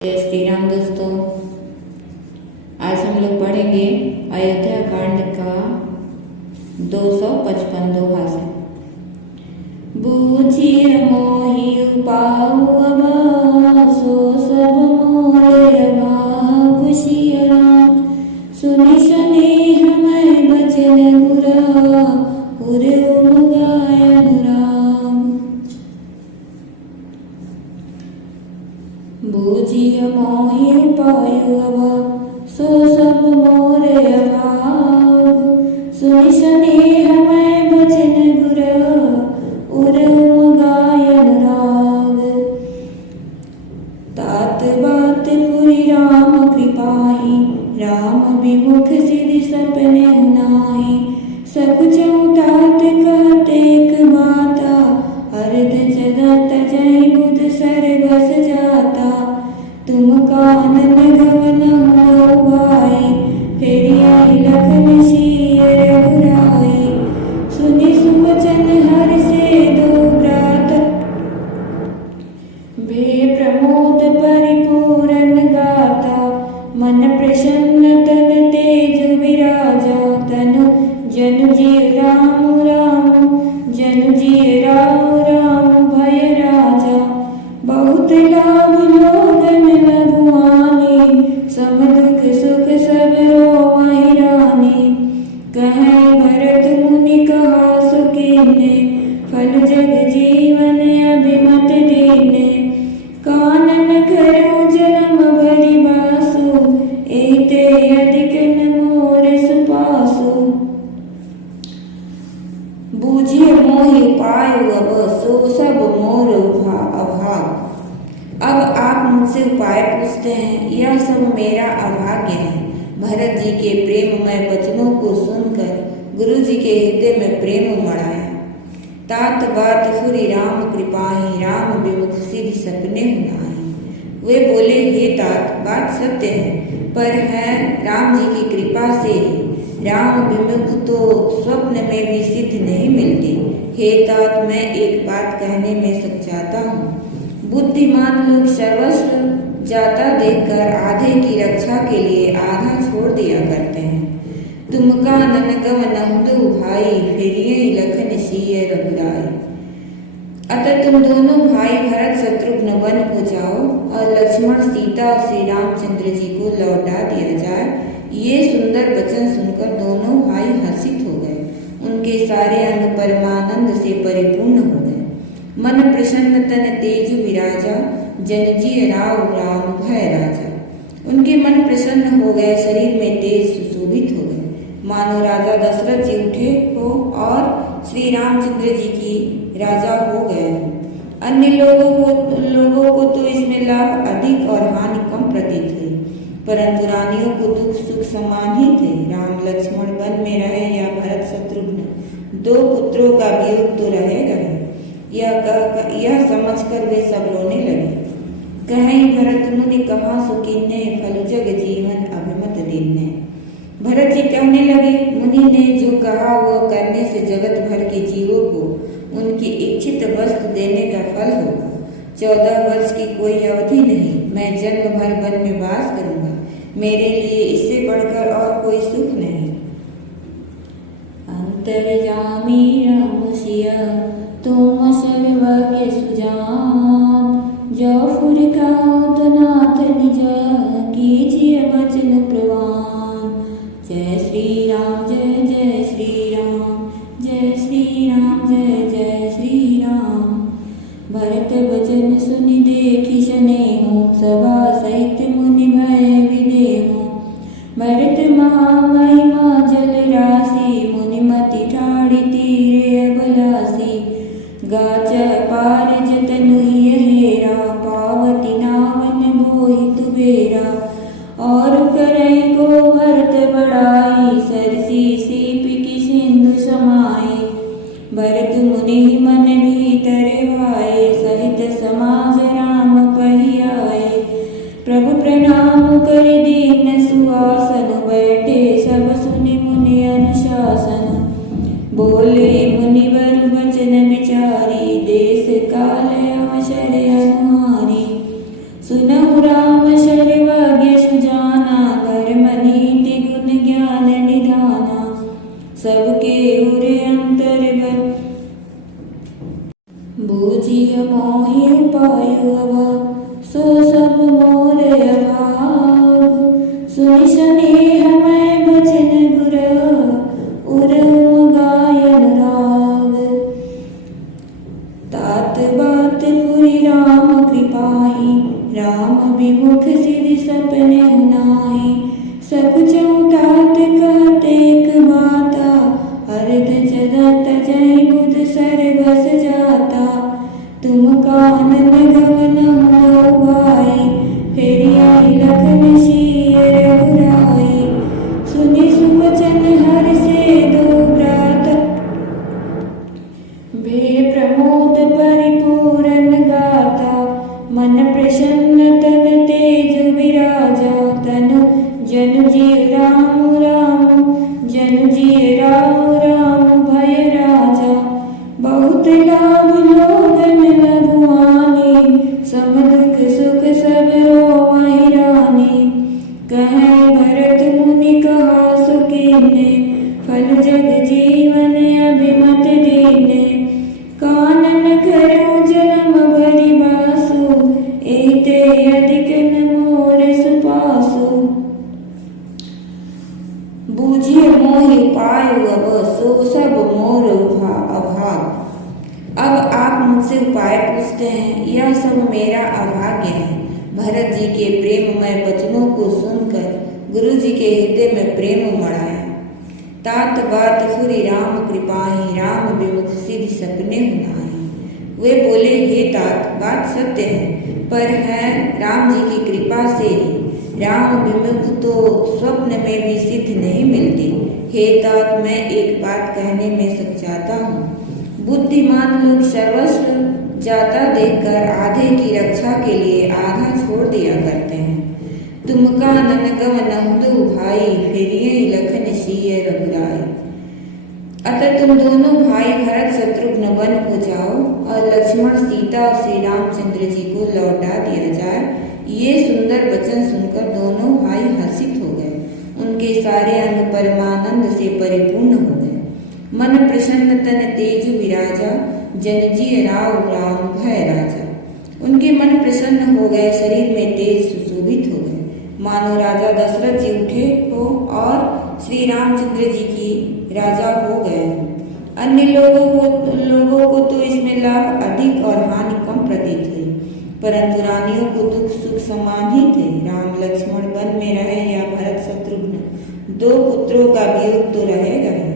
जय श्री राम दोस्तों। आज हम लोग पढ़ेंगे अयोध्या कांड का 255 दोहा से। बूझिए मोहि पाउब सो सब मोरे घुसिय राम। सुनि स्नेह मैं बचन गुरा पुर मुगायन राम। बूझिय मोहि पायुब सो सब मोरे अभाग। सुनि स्नेह मैं बचन गुर उर गायन राग। तात बात पुरि राम कृपाहि राम विमुख सिधि सपने नाहि। सकुचहु तात कहत एक बाता अर्ध जगत जय बुध सर्वस जाता। तुम कानन गवन हो भाई फेरिया लखन सिय रघुराई। सुनि सुवचन हर से दो ब्रात भे प्रमोद परिपूरन गाता। मन प्रसन्न तन तेज विराजा तनु जन जीव राम राम जन जीव राम राम भय राजा। बहुत लाभ लोगन लघुआनी सम दुख सुख सब रोवहि रानी। कहे भरत मुनि कहा सुकीने फल जग जीवन अभिमत दीने। कानन करऊ जन्म भरि बासु एते अधिक न मोर सुपासु। बूझिए मोहि पायुब सो सब मोर अभाग। अब आप मुझसे उपाय पूछते हैं, यह सब मेरा अभाग्य है। भरत जी के प्रेममय वचनों को सुनकर गुरु जी के हृदय में प्रेम उमड़ा। तात बात फुरि राम कृपाहि राम विमुख सिधि सपने नाहि। वे बोले, हे तात, बात सत्य है, पर है राम जी की कृपा से राम विमुख तो स्वप्न में भी सिद्ध नहीं मिलती। हे तात, मैं एक बात कहने में सच्चाता हूँ। बुद्धिमान लोग सर्वस्व जाता देखकर आधे की रक्षा के लिए आधा छोड़ दिया करते हैं। तुम कानन गवन दो भाई फेरिये लखन सिय रघुराई। अतः तुम दोनों भाई भरत शत्रुघ्न वन को जाओ और लक्ष्मण सीता और श्री रामचंद्र जी को लौटा दिया जाए। ये सुंदर वचन सुनकर दोनों भाई हर्षित हो गए। उनके सारे अंग परमानंद से परिपूर्ण हो गए। मन प्रसन्न तन तेज विराजा जन जी राव राम भय राजा। उनके मन प्रसन्न हो गए, शरीर में तेज सुशोभित हो गए, मानो राजा दशरथ जी उठे हो और श्री रामचंद्र जी की राजा हो गए। अन्य लोगों को तो इसमें लाभ अधिक और हानि कम प्रतीत हुई, परंतु रानियों को दुख सुख समान ही थे। राम लक्ष्मण वन में रहे या भरत शत्रुघ्न, दो पुत्रों का वियोग तो रहेगा ही। यह समझकर वे सब रोने लगे। कहें भरत मुनि कहा सुकीने फल जग जीवन अभिमत दीने। भरत जी कहने लगे, मुनि ने जो कहा वह करने से जगत भर के जीवों को उनकी इच्छित वस्तु देने का फल होगा। 14 वर्ष की कोई अवधि नहीं, मैं जन्म भर वन में वास करूंगा। मेरे लिए इससे बढ़कर और कोई सुख नहीं। अंतर्यामी राम सिय तुम सर्वज्ञ सुजान। जो फुर कहो तो नाथ निज कीजिए वचन प्रवान। जय श्री राम जय जय श्री राम जय श्री राम जय जय श्री राम। भरत वचन सुनि देखि स्नेहु सभा सहित मुनि भय विदेहु। भरत महामहिमा जल राशि मुनि मति ठाढ़ि तीरे अभिलाषी। गाच पार जतनु हेरा पावती नावन मोहि तुबेरा। और करे को भरत बड़ाई सरसी सीप की सिंधु समाई। भरत मुनि मन भीतर भाए सहित समाज राम पहियाए। प्रभु प्रणाम कर दीन सुआसन बैठे सब सुनि मुनि अनुशासन। बोले मुनिवर वचन विचारी देश काल अवसर अनुहारी। सुनहु राम राग सुनि स्नेह मैं बचन गुर उरम गायन राग तात बात पुरि राम कृपाही राम विमुख सिद्धि सपने नाहि सकुचऊँ तात कहत एक बाता अर्ध जगत जय बुध सर्वस जाता तुम कानन गवन हो भाई फिर आई लखन सिय रघुराई सुनि सुबचन हर से दो ब्रात भे प्रमोद परिपूरन गाता मन प्रसन्न तन तेज विराजा तनु जनु जीव राम राम जनु जीव राम राम भय राजा बहुत लाभ लोगन लघुआनी सम दुख सुख सब रोवहि रानी कहे भरत मुनि कहा सुकीने फल जग जीवन अभिमत दीने कानन करो जन्म भरि बासु एते अधिक न मोर सुपासु बूझे मोहि पायु अब सो सब मोर अभाग। अब आप मुझसे उपाय पूछते हैं, यह सब मेरा अभाग्य है। भरत जी के प्रेममय वचनों को सुनकर गुरु जी के हृदय में प्रेम उमड़ाया। तात बात फुरि राम कृपाहि राम विमुख सिद्धि सपने हुनाहि। वे बोले, हे तात, बात सत्य है, पर है राम जी की कृपा से राम विमुख तो स्वप्न में भी सिद्ध नहीं मिलती। हे तात, मैं एक बात कहने में सचाता हूँ। बुद्धिमान लोग सर्वस्व जाता देखकर आधे की रक्षा के लिए आधा छोड़ दिया करते हैं। तुम कानन गवन दो भाई फिरिए लखन सिय रघुराई। अतः तुम दोनों भाई भरत शत्रुघ्न वन हो जाओ और लक्ष्मण सीता और श्री रामचंद्र जी को लौटा दिया जाए। ये सुंदर वचन सुनकर दोनों भाई हर्षित हो गए। उनके सारे अंग परमानंद से परिपूर्ण हो गए। मन प्रसन्न तन तेज विराजा जनजी राव राम भय राजा। उनके मन प्रसन्न हो गए, शरीर में तेज सुशोभित हो गए, मानो राजा दशरथ जी उठे हो और श्री रामचंद्र जी की राजा हो गए। अन्य लोगों को तो इसमें लाभ अधिक और हानि कम प्रतीत हुई, परंतु रानियों को दुख सुख समान ही थे। राम लक्ष्मण वन में रहे या भरत शत्रुघ्न, दो पुत्रों का वियोग तो रहेगा ही।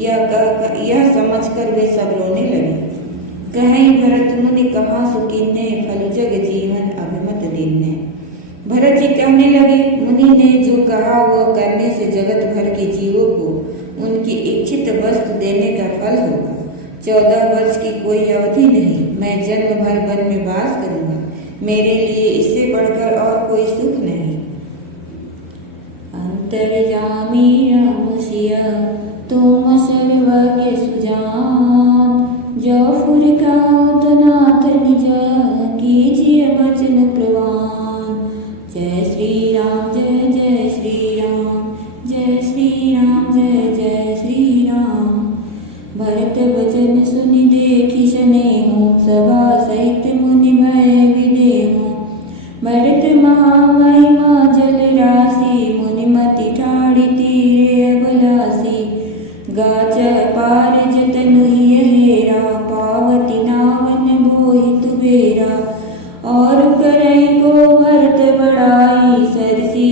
यह समझकर वे सब रोने लगे। कहीं भरत मुनि कहा सुकीने फल जग जीवन अभिमत दीन्ने। भरत जी कहने लगे, मुनि ने जो कहा वह करने से जगत भर के जीवों को उनकी इच्छित वस्तु देने का फल होगा। 14 वर्ष की कोई अवधि नहीं, मैं जन्म भर वन में वास करूंगा। मेरे लिए इससे बढ़कर और कोई सुख नहीं। अंतर्यामी राम सिया तुम सर्वज्ञ सुजान, जो फुर कात नाथ निज कीजिए वचन प्रवान। जय श्री राम जय जय श्री राम, जय श्री राम जय जय श्री राम। भरत वचन सुनि देखि स्नेहु, सभा सहित मुनि भय विदेहु। भरत महामहिमा जल राशि, मुनिमति ठाढ़ी तीरे अबलासी। गाच पार जतनु ही हेरा, पावती नावन मोहित बेरा। और करे को भरत बड़ाई, सरसी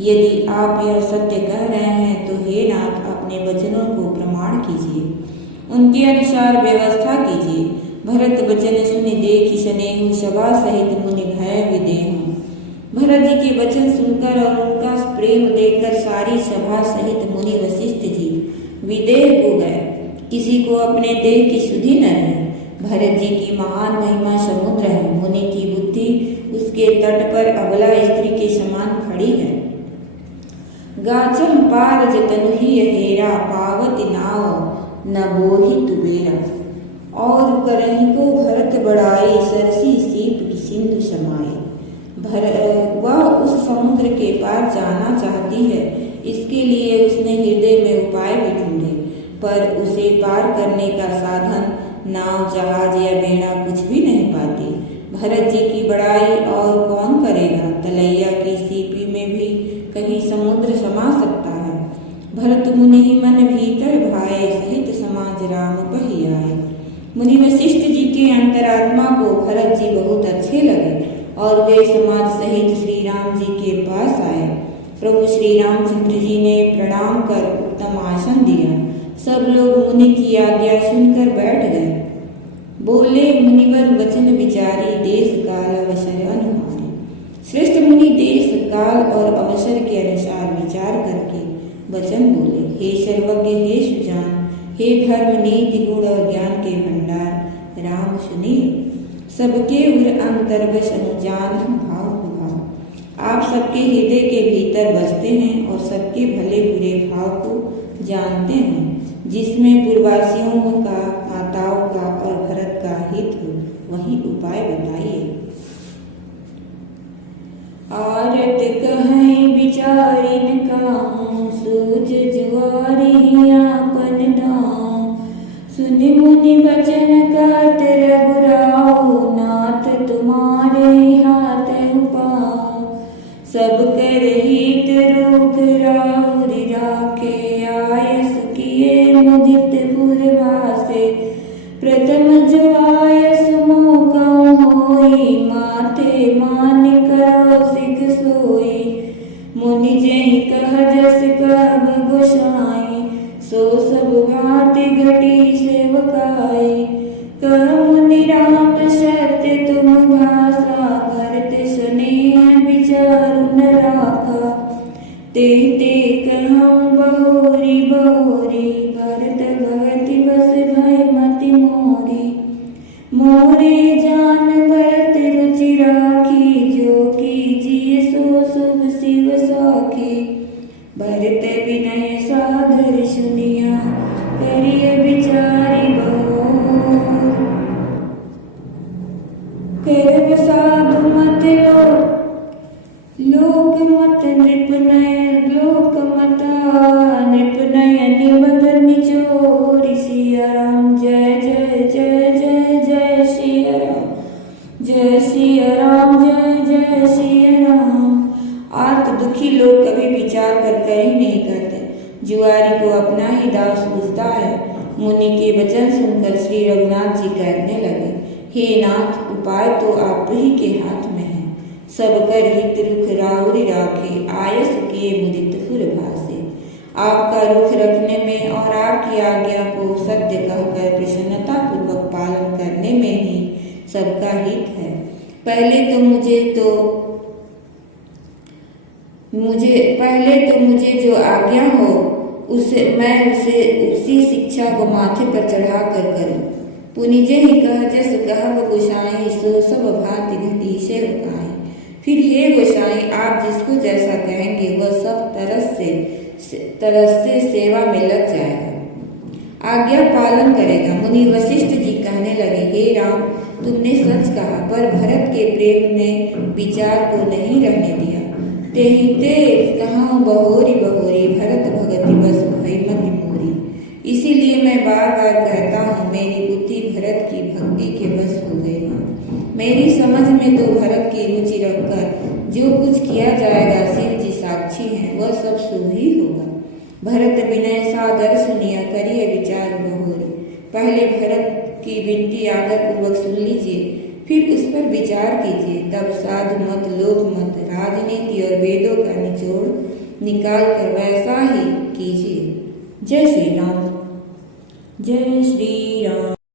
यदि आप यह सत्य कह रहे हैं तो हे नाथ अपने वचनों को प्रमाण कीजिए, उनके अनुसार व्यवस्था कीजिए। भरत वचन सुनि देखि स्नेहु, सभा सहित मुनि भय विदेहु। भरत जी के वचन सुनकर और उनका प्रेम देखकर सारी सभा सहित मुनि वशिष्ठ जी विदेह हो गए। किसी को अपने देह की सुधि न रही। भरत जी की महान महिमा समुद्र है, मुनि की बुद्धि उसके तट पर अबला स्त्री के समान खड़ी है। गाचम पारज तनुहि हेरा, पावत नाव न बोहि तुबेरा। और करही को भरत बढ़ाई, सरसी सीप की सिंधु समाई। वह उस समुद्र के पार जाना चाहती है, इसके लिए उसने हृदय में उपाय भी ढूंढे, पर उसे पार करने का साधन नाव, जहाज या बेड़ा कुछ भी नहीं पाती। भरत जी की बड़ाई और कौन करेगा। तलैया की सीपी में भी कहीं समुद्र समा सकता है। भरत मुनि मन भीतर भाए, सहित समाज राम पही आए। मुनि वशिष्ठ जी के अंतरात्मा को भरत जी बहुत अच्छे लगे और वे समाज सहित श्री राम जी के पास आए। प्रभु श्री रामचंद्र जी ने प्रणाम कर उत्तम आसन दिया। सब लोग मुनि की आज्ञा सुनकर बैठ गए। बोले मुनिवर वचन विचारी, देश काल अवसर अनुहारी। श्रेष्ठ मुनि देश काल और अवसर के अनुसार विचार करके वचन बोले। हे सर्वज्ञ, हे सुजान, हे धर्म नीति गुण और ज्ञान के भंडार, राम सुनिए। सबके उर अंतर बसन जान भाव भाव। आप सबके हृदय के भीतर बसते हैं और सबके भले बुरे भाव को जानते हैं। जिसमें पूर्ववासियों का, माताओं का और भरत का हित हो, वही उपाय बताइए। आरत कहें विचारिन काहूँ, सूझ जुआरी आपन दाऊँ। सुनि मुनि वचन कहत रघुराऊ, नाथ तुम्हारे हाथ पाऊँ। सब कर हित रूख राउरि राखे, आयस किए मुदित पुरवासे। प्रथम जो आयस मोकौ होई, माथे मान करो सिख सोई। मुनि जेहि कह जस कब गोसाई, सो सब भांति घटी सेवकाई। कह मुनि राम सत्य तुम भाषा, भरत स्नेह विचारु न राखा। ते कहूँ बहोरी बहोरी, भरत भगति बस भय मति मोरी। मोरे जान भरत रुचि राखी, जो कीजिए सो शुभ शिव साखी। भरत विनय सादर सुनिया, करिय विचारी बहुर। करब साधु मत लोक मत नृपनय, लोक मता नृपनय निबंध निचोरी। सिया राम जय जय जय जय जय सिया राम, जय सिया राम जय जय सिया राम। आर्त दुखी लोग कभी विचार कर कहीं नहीं करते, जुआरी को अपना ही दास बुझता है। मुनि के वचन सुनकर श्री रघुनाथ जी कहने लगे, हे नाथ, उपाय तो आप ही के हाथ में है। सब कर हित रुख राउरि राखे, आयस किए मुदित पुरवासे। आपका रुख रखने में और आपकी आज्ञा को सत्य कहकर प्रसन्नता पूर्वक पालन करने में ही सबका हित है। पहले तो मुझे जो आज्ञा हो मैं उसी शिक्षा को माथे पर चढ़ा कर करूं। पुनिजे ही कह जस कहब गोसाई, सो सब भांति घटी सेवकाई। फिर हे गोसाई, आप जिसको जैसा कहेंगे वह सब तरस से सेवा में लग जाएगा, आज्ञा पालन करेगा। मुनि वशिष्ठ जी कहने लगे, हे राम, तुमने सच कहा, पर भरत के प्रेम ने विचार को नहीं रहने दिया। तेहिते कहाँ बहोरी बहोरी, भरत भगति बस भई मति मोरी। इसीलिए मैं बार बार कहता हूँ, मेरी बुद्धि भरत की भक्ति के बस हो गई है। मेरी समझ में तो भरत की रुचि रखकर जो कुछ किया जाएगा, शिव जी साक्षी हैं, वह सब शुभ ही होगा। भरत विनय सादर सुनिया, करिए विचार बहोरी। पहले भरत की विनती आदर पूर्वक सुन लीजिए, फिर उस पर विचार कीजिए। तब साधु मत, लोभ मत, राजनीति और वेदों का निचोड़ निकाल कर वैसा ही कीजिए। जय श्री राम। जय श्री राम।